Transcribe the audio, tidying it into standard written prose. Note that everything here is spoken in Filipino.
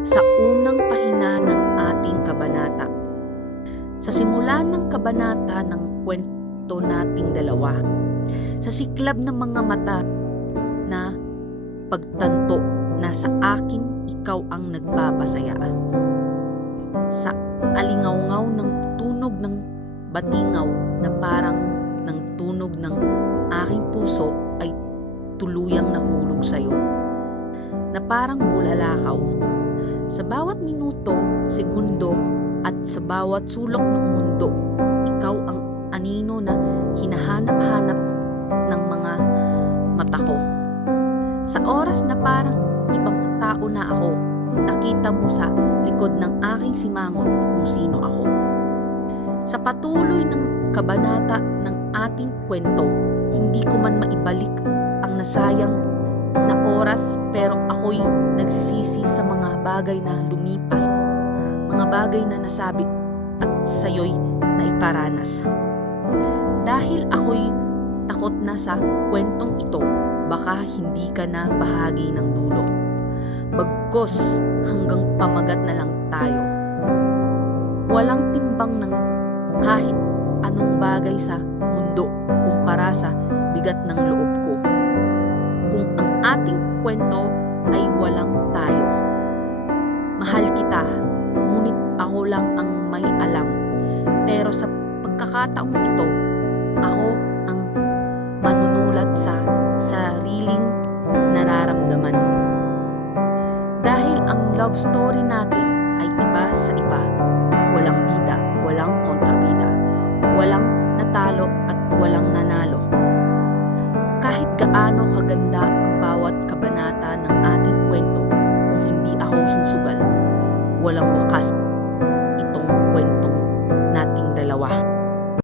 sa unang pahina ng ating kabanata. Sa simula ng kabanata ng kwento nating dalawa, sa siklab ng mga mata na pagtanto na sa akin ikaw ang nagpapasaya. Sa alingawngaw ng tunog ng batingaw na parang ng tunog ng aking puso ay tuluyang nahulog sa'yo, na parang bulalakaw. Sa bawat minuto, segundo, at sa bawat sulok ng mundo, ikaw ang anino na hinahanap-hanap ng mga mata ko. Sa oras na parang ibang tao na ako, nakita mo sa likod ng aking simangot kung sino ako. Sa patuloy ng kabanata ng ating kwento, hindi ko man maibalik ang nasayang na oras, pero ako'y nagsisisi sa mga bagay na lumipas, mga bagay na nasabi at sa'yo'y naiparanas. Dahil ako'y takot na sa kwentong ito, baka hindi ka na bahagi ng dulo. Bagkus hanggang pamagat na lang tayo. Walang timbang ng kahit anong bagay sa mundo kumpara sa bigat ng loob ko. Kung ang ating kwento ay walang tayo. Mahal kita, ngunit ako lang ang may alam. Pero sa pagkakataong ito, ako ang manunulat sa sariling nararamdaman. Dahil ang love story natin ay iba sa iba. Walang bida, walang kontrabida, walang natalo at walang nanalo. Kahit gaano kaganda ang bawat kabanata ng ating kwento, kung hindi ako susugal, walang wakas